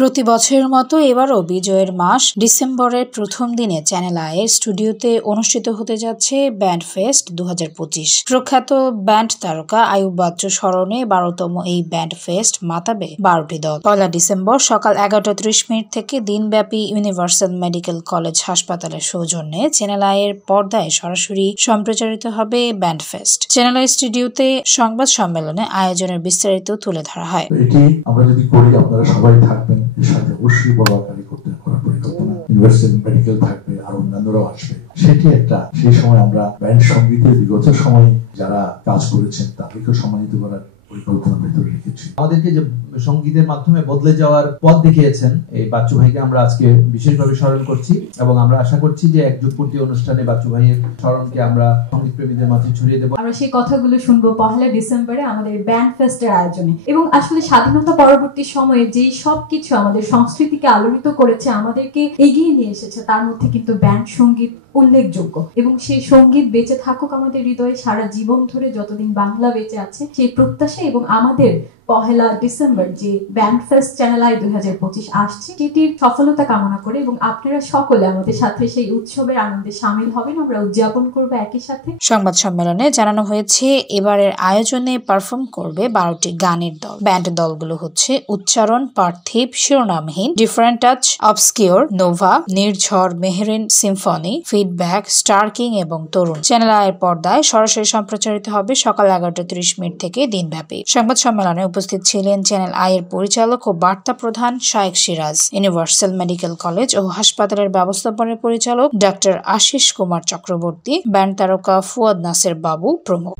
প্রতি বছরের মতো এবারও বিজয়ের মাস ডিসেম্বরের প্রথম দিনে চ্যানেল আইয়ের স্টুডিওতে অনুষ্ঠিত হতে যাচ্ছে ব্যান্ড ফেস্ট 2025। প্রখ্যাত ব্যান্ড তারকা আইয়ুব বাচ্চু স্মরণে 12তম এই ব্যান্ড ফেস্ট মাতাবে 12টি দল। 1 ডিসেম্বর সকাল 11:30 থেকে দিনব্যাপী ইউনিভার্সাল মেডিকেল কলেজ হাসপাতালের সৌজন্যে চ্যানেল আইয়ের পর্দায় সরাসরি সম্প্রচারিত হবে ব্যান্ড ফেস্ট। চ্যানেল আই স্টুডিওতে সংবাদ সম্মেলনে আয়োজনের বিস্তারিত তুলে ধরা হয়। এটি আমরা যদি করি আপনারা সবাই থাকবেন, এর সাথে অবশ্যই বড় আকারে করার পরিকল্পনা। ইউনিভার্সাল মেডিকেল থাকবে আর অন্যান্যরাও আসবে। সেটি একটা সেই সময় আমরা ব্যান্ড সঙ্গীতের বিগত সময়ে যারা কাজ করেছেন তাদেরকে সম্মানিত করার পরিকল্পনা ভেতরে রেখেছি। আমাদেরকে যে সঙ্গীতের মাধ্যমে বদলে যাওয়ার পথ দেখিয়েছেন এই বাচ্চু ভাইকে আমরা আজকে বিশেষভাবে স্মরণ করছি এবং আমরা আশা করছি যে এক যুগ পূর্তি অনুষ্ঠানে বাচ্চু ভাইয়ের স্মরণকে আমরা সঙ্গীত প্রেমীদের মাঝে ছড়িয়ে দেব। আমরা সেই কথাগুলো শুনবো 1 ডিসেম্বরে আমাদের ব্যান্ড ফেস্টের আয়োজনে। এবং আসলে স্বাধীনতা পরবর্তী সময়ে যেই সবকিছু আমাদের সংস্কৃতিকে আলোড়িত করেছে, আমাদেরকে এগিয়ে নিয়ে এসেছে, তার মধ্যে কিন্তু ব্যান্ড সঙ্গীত উল্লেখযোগ্য। এবং সেই সঙ্গীত বেঁচে থাকুক আমাদের হৃদয়ে সারা জীবন ধরে, যতদিন বাংলা বেঁচে আছে সেই প্রত্যাশা। এবং আমাদের 1 ডিসেম্বর যে ব্যান্ড ফেস্ট চ্যানেল আই 2025 আসছে, সেটির সফলতা কামনা করে এবং আপনারা সকলে আমাদের সাথে সেই উৎসবের আনন্দে শামিল হবেন, আমরা উদযাপন করব একই সাথে। সংবাদ সম্মেলনে জানানো হয়েছে এবারের আয়োজনে পারফর্ম করবে 12টি গানের দল। ব্যান্ড দলগুলো হচ্ছে Uccharon, Parthibo, Shironamhin, Different Touch, Obscure, Nova, Nirjhor, Mehreen Symphony, Feedback, Star King এবং তরুণ। চ্যানেল আইয়ের পর্দায় সরাসরি সম্প্রচারিত হবে সকাল 11:30 থেকে দিনব্যাপী। সংবাদ সম্মেলনে উপস্থিত ছিলেন চ্যানেল আইয়ের পরিচালক ও বার্তা প্রধান শায়েখ সিরাজ, ইউনিভার্সাল মেডিকেল কলেজ ও হাসপাতালের ব্যবস্থাপনার পরিচালক ডক্টর আশিস কুমার চক্রবর্তী, ব্যান্ড তারকা ফুয়াদ নাসের বাবু প্রমুখ।